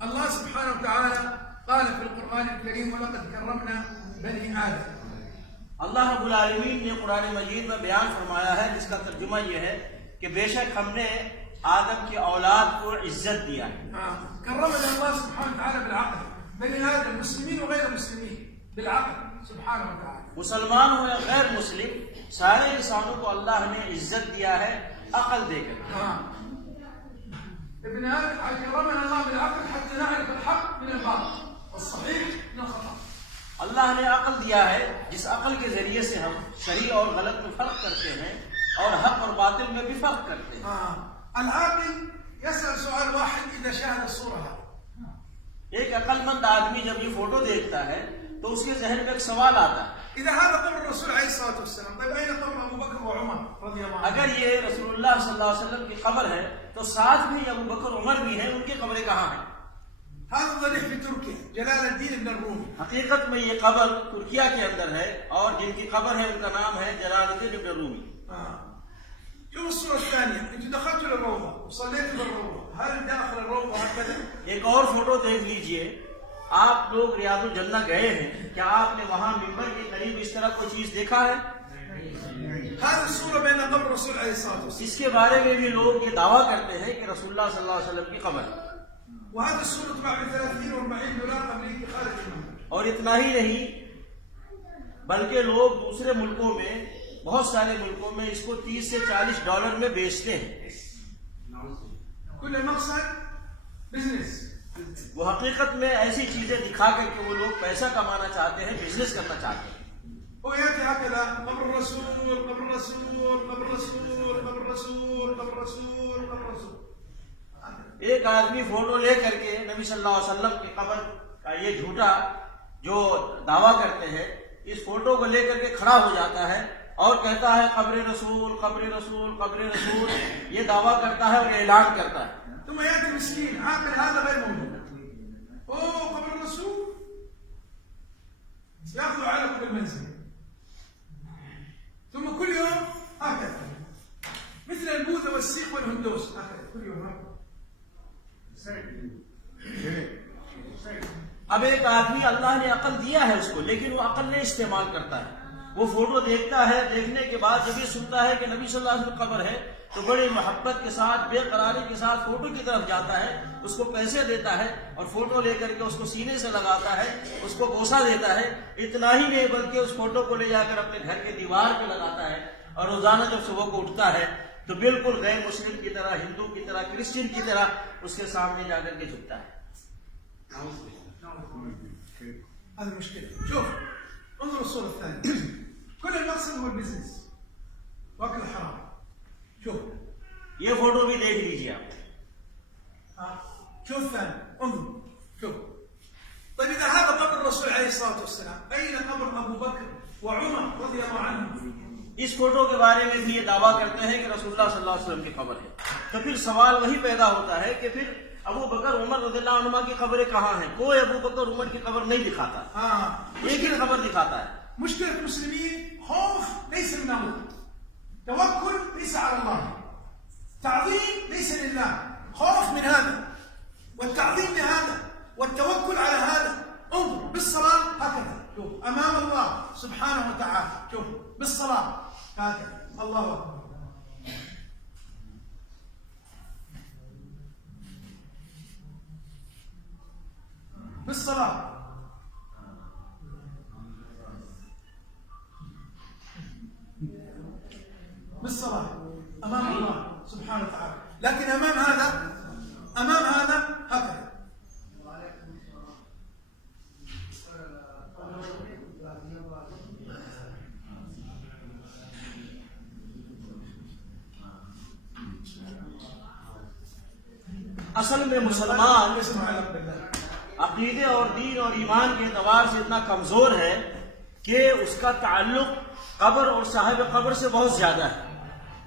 अल्लाह सुब्हानहु व तआला क़ाल फ़िल क़ुरआन अल-करीम वलक़द करमना बनी आदम। अल्लाह रब्बुल आलमीन ने कुरान मजीद में बयान फरमाया है, जिसका तर्जुमा यह है कि बेशक हमने आदम की औलाद को इज्जत दिया है। करमना अल्लाह सुब्हानहु व तआला बिल-अक़ल बनी आदम मुस्लिमीन व गैर मुस्लिमीन बिल-अक़ल सुब्हानहु व तआला। मुसलमान हो या गैर मुस्लिम, सारे इंसानों को अल्लाह ने इज्जत दिया है अकल देकर। ابن آدم كرمنا الله بالعقل حتى نعرف الحق من الباطل والصحيح من الخطأ। अल्लाह ने अकल दिया है जिस अकल के जरिए से हम सही और गलत में फर्क करते हैं और हक और बातिल में भी फर्क करते हैं। العاقل يسأل سؤال واحد إذا شاهد الصورة। एक अकलमंद आदमी जब ये फोटो देखता है तो उसके जहन में एक सवाल आता है, إذا هذا قبر الرسول عليه الصلاة والسلام، طيب أين قبر أبو بكر وعمر رضي الله عنهم؟ अगर ये रसूलुल्लाह सल्लल्लाहु अलैहि वसल्लम की कब्र है तो साथ में अबू बकर उमर भी हैं, उनकी कब्रें कहाँ हैं? هذا ضريح في تركيا جلال الدين ابن الرومي। हकीकत में ये कब्र तुर्किया के अंदर है और जिनकी कब्र है उनका नाम है जलालुद्दीन इब्न रूमी। شوف الصورة الثانية، أنت دخلت للروضة وصليت بالروضة، هل داخل الروضة هكذا؟ एक और फोटो देख लीजिए, आप लोग रियादुल जन्नह गए हैं, क्या आपने वहां मिंबर के करीब इस तरह कोई चीज देखा है? هذه الصورة بين قبر الرسول عليه الصلاة والسلام، इसके बारे में भी लोग ये दावा करते हैं कि रसूलुल्लाह सल्लल्लाहु अलैहि वसल्लम की कब्र है। وهذه الصورة تباع ب 30 و 40 دولار أمريكي خارج المملكة। और इतना ही नहीं, बल्कि लोग दूसरे मुल्कों में, बहुत सारे मुल्कों में इसको 30 से 40 डॉलर में बेचते हैं। كل المقصد बिजनेस। वो हकीकत में ऐसी चीजें दिखा करके वो लोग पैसा कमाना चाहते हैं, बिजनेस करना चाहते हैं। ويأتي هكذا قبر الرسول قبر الرسول قبر الرسول قبر الرسول قبر الرسول قبر الرسول। एक आदमी फोटो ले करके नबी सल्लल्लाहु अलैहि वसल्लम की कब्र का ये झूठा जो दावा करते हैं, इस फोटो को लेकर के खड़ा हो जाता है और कहता है कब्र रसूल कब्र रसूल कब्र रसूल, ये दावा करता है और ऐलान करता है। ثم يأتي مسكين عاقل هذا غير موجود، اوه قبر الرسول ياخذ علقه بالمنزل، ثم كل يوم هكذا مثل البوذا والسيخ والهندوس هكذا كل يوم هكذا। अब एक आदमी, अल्लाह ने अकल दिया है उसको, लेकिन वो अकल नहीं इस्तेमाल करता है। वो फोटो देखता है, देखने के बाद जब ये सुनता है कि नबी सल्लल्लाहु अलैहि वसल्लम कब्र है तो बड़ी मोहब्बत के साथ, बेकरारी के साथ फोटो की तरफ जाता है, उसको पैसे देता है और फोटो लेकर के उसको सीने से लगाता है, उसको बोसा देता है। इतना ही नहीं बल्कि उस फोटो को ले जाकर अपने घर के दीवार पे लगाता है और रोजाना जब सुबह को उठता है तो बिल्कुल गैर मुस्लिम की तरह, हिंदू की तरह, क्रिश्चियन की तरह उसके सामने जाकर के झुकता है। هذا مشكلة। شوف انظر الصورة الثانية، كل المقصد هو البزنس واكل الحرام। شوف ये फोटो भी देख लीजिए आप। شوف الثاني انظر شوف। طيب إذا هذا قبر الرسول عليه الصلاة والسلام، أين قبر أبو بكر وعمر رضي الله عنهم؟ इस फोटो के बारे में भी ये दावा करते हैं कि रसूलुल्लाह सल्लल्लाहु अलैहि वसल्लम की कब्र है। तो फिर सवाल वही पैदा होता है कि फिर अबू बकर उमर रज़ियल्लाहु अन्हुमा की कब्रें कहाँ हैं? कोई अबू बकर उमर की कब्र नहीं दिखाता, एक ही कब्र दिखाता है। مشكلة المسلمين خوف ليس من الله، توكل ليس على الله، تعظيم ليس لله، خوف من هذا والتعظيم لهذا والتوكل على هذا. انظر بالصلاة هكذا، شوف أمام الله سبحانه وتعالى، شوف بالصلاة هكذا. الله أكبر. بالصلاة بالصلاة أمام الله سبحانه وتعالى، لكن أمام هذا هكذا. असल में मुसलमान अकीदे और दीन और ईमान के एतबार से इतना कमजोर है कि उसका ताल्लुक कब्र और साहिब कब्र से बहुत ज्यादा है।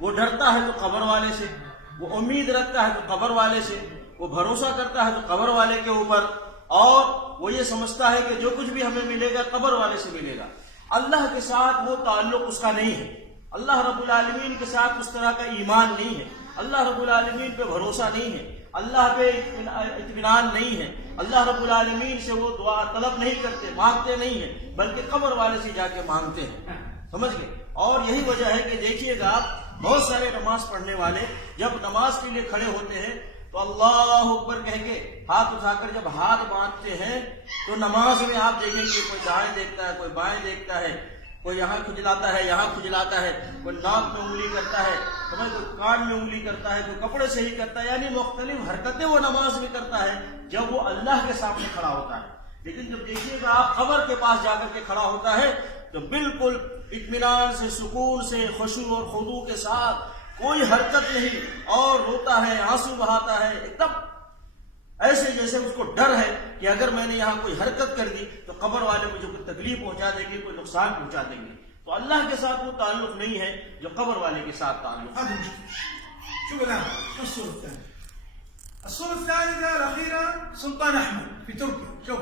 वो डरता है तो कब्र वाले से, वो उम्मीद रखता है तो कब्र वाले से, वो भरोसा करता है तो कब्र वाले के ऊपर, और वो ये समझता है कि जो कुछ भी हमें मिलेगा कब्र वाले से मिलेगा। अल्लाह के साथ वो ताल्लुक उसका नहीं है, अल्लाह रब्बुल आलमीन के साथ उस तरह का ईमान नहीं है, अल्लाह रब्बुल आलमीन पे भरोसा नहीं है, अल्लाह पे इत्मीनान नहीं है, अल्लाह रब्बुल आलमीन से वो दुआ तलब नहीं करते, मांगते नहीं है, बल्कि कब्र वाले से जाके मांगते हैं। समझ गए? और यही वजह है कि देखिएगा आप बहुत सारे नमाज पढ़ने वाले जब नमाज के लिए खड़े होते हैं तो अल्लाह अकबर कह के हाथ उठाकर जब हाथ बांधते हैं तो नमाज में आप देखेंगे कोई दाएं देखता है, कोई बाएं देखता है, कोई यहाँ खुजलाता है, यहाँ खुजलाता है, कोई नाक में उंगली करता है, समझ, कोई कान में उंगली करता है, कोई कपड़े से ही करता है, यानी मुख्तलिफ हरकतें वो नमाज में करता है जब वो अल्लाह के सामने खड़ा होता है। लेकिन जब देखिएगा आप कब्र के पास जाकर के खड़ा होता है तो बिल्कुल इत्मीनान से, सुकून से, खुशू और खुदू के साथ, कोई हरकत नहीं, और रोता है, आंसू बहाता है, एकदम ऐसे जैसे उसको डर है कि अगर मैंने यहाँ कोई हरकत कर दी तो कब्र वाले मुझे कोई तकलीफ पहुंचा देंगे, कोई नुकसान पहुंचा देंगे। तो अल्लाह के साथ वो ताल्लुक नहीं है जो कब्र वाले के साथ ताल्लुक है। شوف الآن الصورة الثانية. الصورة الثالثة الأخيرة سلطان أحمد في تركيا. شوف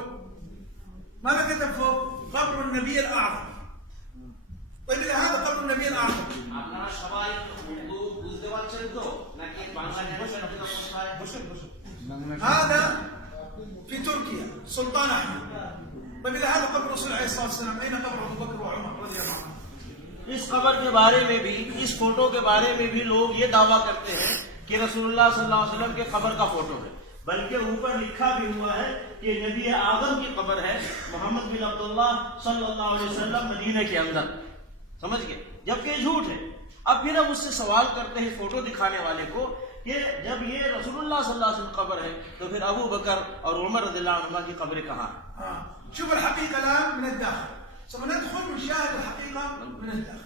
ماذا كتب فوق؟ قبر النبي الأعظم. طيب إذا هذا قبر النبي الأعظم هذا في تركيا سلطان أحمد. طيب إذا هذا قبر الرسول عليه الصلاة والسلام أين قبر أبو بكر وعمر رضي الله عنهم؟ इस कब्र के बारे में भी, इस फोटो के बारे में भी लोग ये दावा करते हैं कि रसूलुल्लाह सल्लल्लाहु अलैहि वसल्लम के कब्र का फोटो है, बल्कि ऊपर लिखा भी हुआ है कि नबी आज़म की कब्र है, मोहम्मद बिन अब्दुल्लाह सल्लल्लाहु अलैहि वसल्लम मदीने के अंदर। समझ गए? जबकि झूठ है। अब फिर हम उससे सवाल करते हैं फोटो दिखाने वाले को कि जब ये रसूलुल्लाह सल्लल्लाहु अलैहि वसल्लम कब्र है तो फिर अबू बकर और उमर रज़ियल्लाहु अन्हुमा की कब्रें कहाँ हैं? شوف الحقيقة الآن من الداخل، سوف ندخل ونشاهد الحقيقة من الداخل.